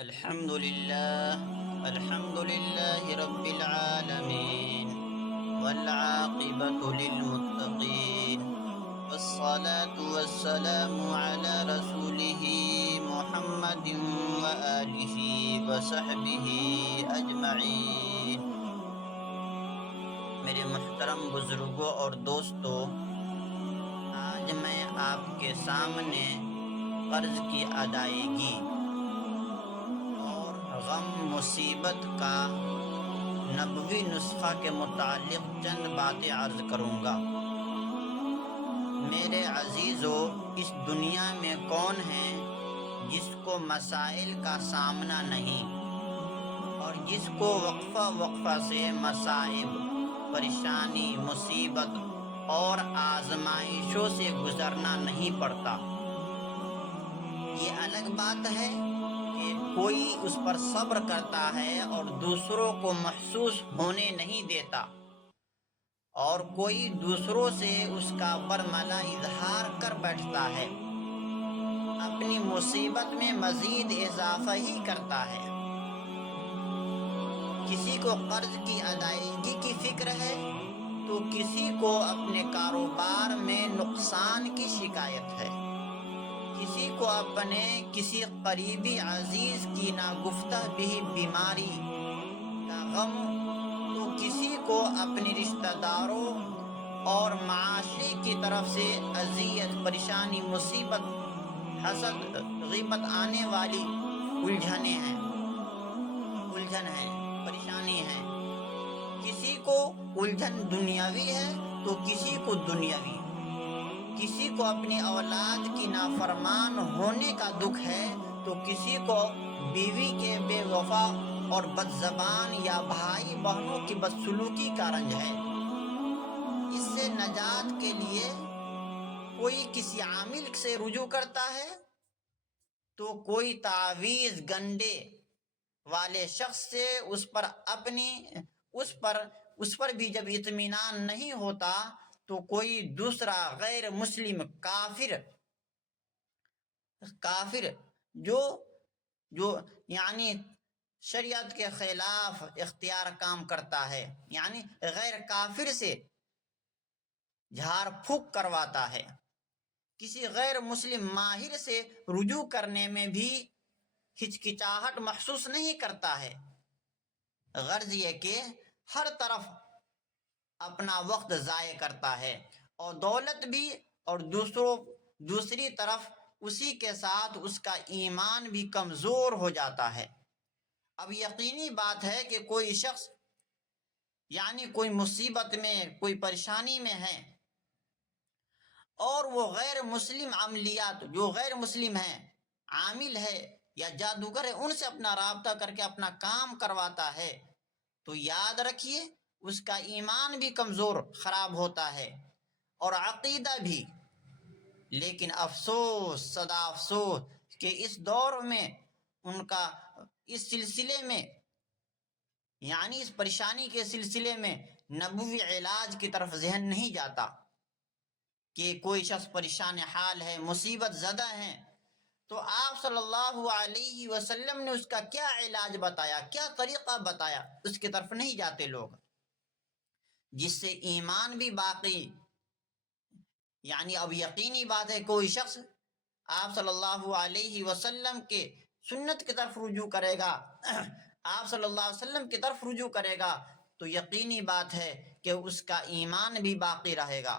الحمد لله رب العالمين، والعاقبة للمتقين، والصلاة والسلام على رسوله محمد وآله وصحبه أجمعین۔ میرے محترم بزرگوں اور دوستو، آج میں آپ کے سامنے قرض کی ادائیگی اور غم مصیبت کا نبوی نسخہ کے متعلق چند باتیں عرض کروں گا۔ میرے عزیزو، اس دنیا میں کون ہے جس کو مسائل کا سامنا نہیں، اور جس کو وقفہ وقفہ سے مصائب، پریشانی، مصیبت اور آزمائشوں سے گزرنا نہیں پڑتا۔ یہ الگ بات ہے کہ کوئی اس پر صبر کرتا ہے اور دوسروں کو محسوس ہونے نہیں دیتا، اور کوئی دوسروں سے اس کا برملا اظہار کر بیٹھتا ہے، اپنی مصیبت میں مزید اضافہ ہی کرتا ہے۔ کسی کو قرض کی ادائیگی کی فکر ہے تو کسی کو اپنے کاروبار میں نقصان کی شکایت ہے، کسی کو اپنے کسی قریبی عزیز کی ناگفتہ بھی بیماری کا غم، تو کسی کو اپنی رشتہ داروں اور معاشرے کی طرف سے اذیت، پریشانی، مصیبت، حسد، غیبت آنے والی الجھن ہے، پریشانی ہے۔ کسی کو الجھن دنیاوی ہے تو کسی کو دنیاوی، کسی کو اپنی اولاد کی نافرمان ہونے کا دکھ ہے تو کسی کو بیوی کے بے وفا اور بد زبان یا بھائی بہنوں کی بدسلوکی کا رنج ہے۔ اس سے نجات کے لیے کوئی کسی عامل سے رجوع کرتا ہے تو کوئی تعویذ گنڈے والے شخص سے اس پر بھی جب اطمینان نہیں ہوتا تو کوئی دوسرا غیر مسلم کافر جو یعنی شریعت کے خلاف اختیار کام کرتا ہے، یعنی غیر کافر سے جھاڑ پھونک کرواتا ہے۔ کسی غیر مسلم ماہر سے رجوع کرنے میں بھی ہچکچاہٹ محسوس نہیں کرتا ہے، غرض یہ کہ ہر طرف اپنا وقت ضائع کرتا ہے اور دولت بھی، اور دوسری طرف اسی کے ساتھ اس کا ایمان بھی کمزور ہو جاتا ہے۔ اب یقینی بات ہے کہ کوئی شخص یعنی کوئی مصیبت میں، کوئی پریشانی میں ہے، اور وہ غیر مسلم عملیات، جو غیر مسلم ہیں، عامل ہے یا جادوگر ہے، ان سے اپنا رابطہ کر کے اپنا کام کرواتا ہے، تو یاد رکھیے اس کا ایمان بھی کمزور، خراب ہوتا ہے، اور عقیدہ بھی۔ لیکن افسوس، صدا افسوس کہ اس دور میں ان کا اس سلسلے میں، یعنی اس پریشانی کے سلسلے میں نبوی علاج کی طرف ذہن نہیں جاتا کہ کوئی شخص پریشان حال ہے، مصیبت زدہ ہے، تو آپ صلی اللہ علیہ وسلم نے اس کا کیا علاج بتایا، کیا طریقہ بتایا، اس کی طرف نہیں جاتے لوگ، جس سے ایمان بھی باقی۔ یعنی اب یقینی بات ہے کوئی شخص آپ صلی اللہ علیہ وسلم کے سنت کی طرف رجوع کرے گا، آپ صلی اللہ علیہ وسلم کی طرف رجوع کرے گا، تو یقینی بات ہے کہ اس کا ایمان بھی باقی رہے گا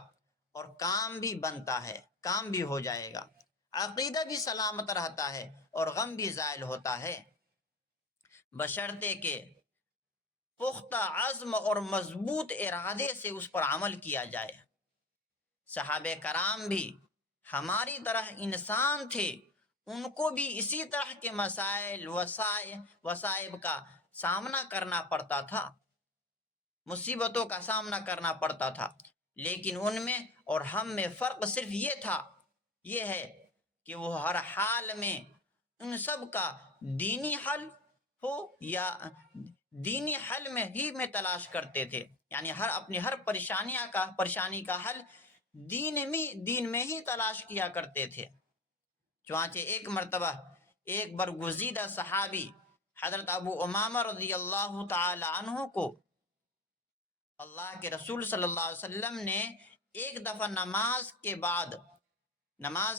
اور کام بھی بنتا ہے، کام بھی ہو جائے گا، عقیدہ بھی سلامت رہتا ہے اور غم بھی زائل ہوتا ہے، بشرطے کہ پختہ عزم اور مضبوط ارادے سے اس پر عمل کیا جائے۔ صحابہ کرام بھی ہماری طرح انسان تھے، ان کو بھی اسی طرح کے مسائل، وصائب کا سامنا کرنا پڑتا تھا، مصیبتوں کا سامنا کرنا پڑتا تھا، لیکن ان میں اور ہم میں فرق صرف یہ ہے کہ وہ ہر حال میں ان سب کا دینی حل ہو یا دینی حل میں تلاش کرتے تھے، یعنی اپنی ہر پریشانی کا حل دین میں ہی تلاش کیا کرتے تھے۔ چنانچہ ایک مرتبہ ایک برگزیدہ صحابی حضرت ابو امامہ رضی اللہ تعالی عنہ کو اللہ کے رسول صلی اللہ علیہ وسلم نے ایک دفعہ نماز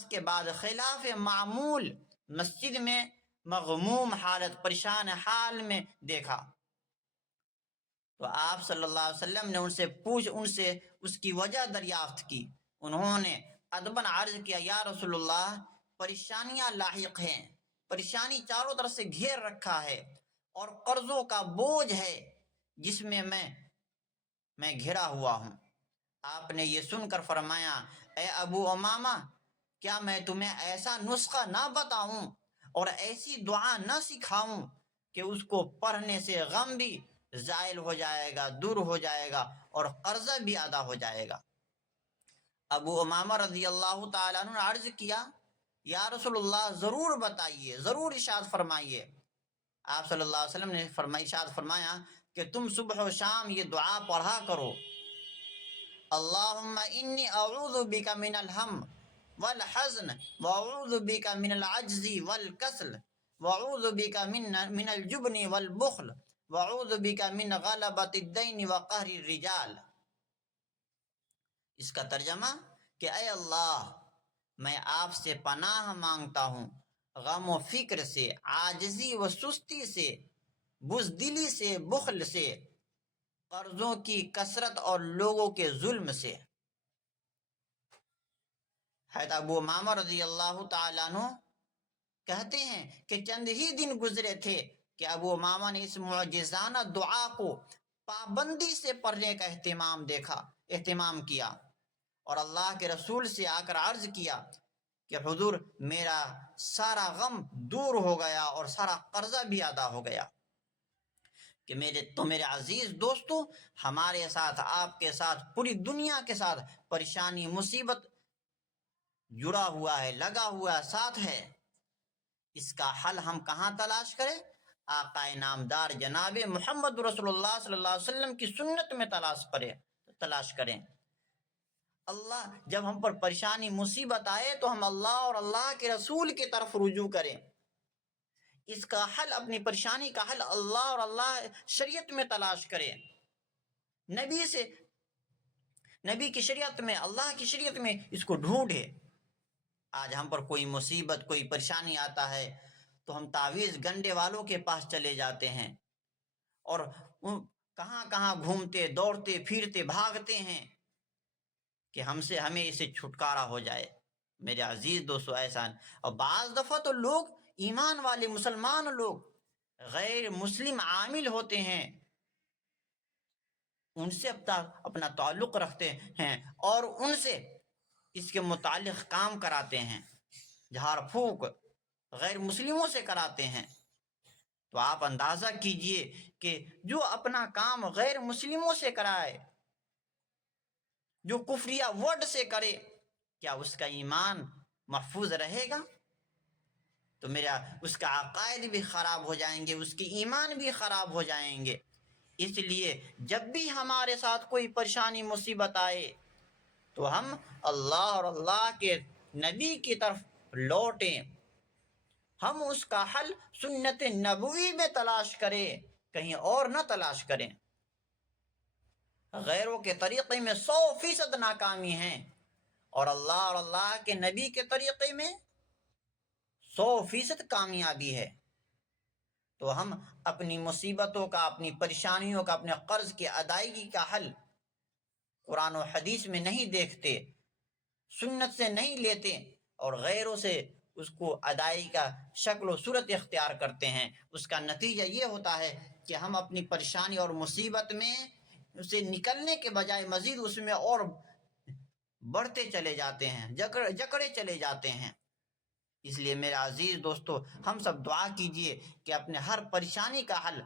کے بعد خلاف معمول مسجد میں مغموم حالت، پریشان حال میں دیکھا، تو آپ صلی اللہ علیہ وسلم نے ان سے اس کی وجہ دریافت کی۔ انہوں نے ادباً عرض کیا، یا رسول اللہ، پریشانیاں لاحق ہیں، پریشانی چاروں طرف سے گھیر رکھا ہے، اور قرضوں کا بوجھ ہے جس میں میں گھرا ہوا ہوں۔ آپ نے یہ سن کر فرمایا، اے ابو امامہ، کیا میں تمہیں ایسا نسخہ نہ بتاؤں اور ایسی دعا نہ سکھاؤں کہ اس کو پڑھنے سے غم بھی زائل ہو جائے گا، دور ہو جائے گا، اور قرضہ بھی ادا ہو جائے گا؟ ابو امامہ رضی اللہ تعالیٰ عنہ نے عرض کیا، یا رسول اللہ، ضرور بتائیے، ضرور ارشاد فرمائیے۔ آپ صلی اللہ علیہ وسلم نے ارشاد فرمایا کہ تم صبح و شام یہ دعا پڑھا کرو، اللہم انی اعوذ بک من الہم والحزن واعوذ بک من العجز والکسل واعوذ بک من الجبن والبخل واعوذ بک من غلبۃ الدین وقہر الرجال۔ اس کا ترجمہ کہ اے اللہ، میں آپ سے پناہ مانگتا ہوں غم و فکر سے، عاجزی و سستی سے، بزدلی سے، بخل سے، قرضوں کی کثرت اور لوگوں کے ظلم سے۔ حضرت ابو امامہ رضی اللہ تعالیٰ عنہ کہتے ہیں کہ چند ہی دن گزرے تھے کہ ابو امامہ نے اس معجزانہ دعا کو پابندی سے پڑھنے کا اہتمام کیا، اور اللہ کے رسول سے آ کر عرض کیا کہ حضور، میرا سارا غم دور ہو گیا اور سارا قرضہ بھی ادا ہو گیا۔ کہ میرے عزیز دوستو، ہمارے ساتھ، آپ کے ساتھ، پوری دنیا کے ساتھ پریشانی، مصیبت جڑا ہوا ہے، لگا ہوا ہے، ساتھ ہے۔ اس کا حل ہم کہاں تلاش کریں؟ آقا نامدار جناب محمد رسول اللہ صلی اللہ علیہ وسلم کی سنت میں تلاش کریں۔ اللہ جب ہم پر پریشانی، مصیبت آئے تو ہم اللہ اور اللہ کے رسول کی طرف رجوع کریں۔ اس کا حل، اپنی پریشانی کا حل اللہ اور اللہ شریعت میں تلاش کریں، نبی کی شریعت میں، اللہ کی شریعت میں اس کو ڈھونڈے۔ آج ہم پر کوئی مصیبت، کوئی پریشانی آتا ہے تو ہم تعویذ گنڈے والوں کے پاس چلے جاتے ہیں، اور کہاں کہاں گھومتے، دوڑتے، پھرتے، بھاگتے ہیں کہ ہمیں اسے چھٹکارا ہو جائے۔ میرے عزیز دوستو، ایسا، اور بعض دفعہ تو لوگ، ایمان والے مسلمان لوگ، غیر مسلم عامل ہوتے ہیں، ان سے اپنا تعلق رکھتے ہیں اور ان سے اس کے متعلق کام کراتے ہیں، جھاڑ پھونک غیر مسلموں سے کراتے ہیں۔ تو آپ اندازہ کیجئے کہ جو اپنا کام غیر مسلموں سے کرائے، جو کفریہ ورڈ سے کرے، کیا اس کا ایمان محفوظ رہے گا؟ تو اس کا عقائد بھی خراب ہو جائیں گے، اس کے ایمان بھی خراب ہو جائیں گے۔ اس لیے جب بھی ہمارے ساتھ کوئی پریشانی، مصیبت آئے تو ہم اللہ اور اللہ کے نبی کی طرف لوٹیں، ہم اس کا حل سنت نبوی میں تلاش کریں، کہیں اور نہ تلاش کریں۔ غیروں کے طریقے میں 100% ناکامی ہے، اور اللہ کے نبی کے طریقے میں 100% کامیابی ہے۔ تو ہم اپنی مصیبتوں کا، اپنی پریشانیوں کا، اپنے قرض کی ادائیگی کا حل قرآن و حدیث میں نہیں دیکھتے، سنت سے نہیں لیتے، اور غیروں سے اس کو ادائیگی کا شکل و صورت اختیار کرتے ہیں۔ اس کا نتیجہ یہ ہوتا ہے کہ ہم اپنی پریشانی اور مصیبت میں اسے نکلنے کے بجائے مزید اس میں اور بڑھتے چلے جاتے ہیں، جکڑے چلے جاتے ہیں۔ اس لیے میرے عزیز دوستو، ہم سب دعا کیجئے کہ اپنے ہر پریشانی کا حل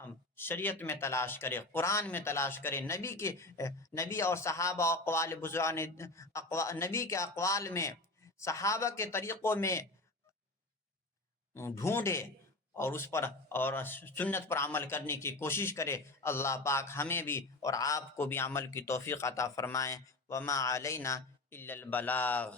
ہم شریعت میں تلاش کریں، قرآن میں تلاش کریں، نبی اور صحابہ اقوال بزرگان، نبی کے اقوال میں، صحابہ کے طریقوں میں ڈھونڈے، اور اس پر اور سنت پر عمل کرنے کی کوشش کرے۔ اللہ پاک ہمیں بھی اور آپ کو بھی عمل کی توفیق عطا فرمائے۔ وما علینا الا البلاغ۔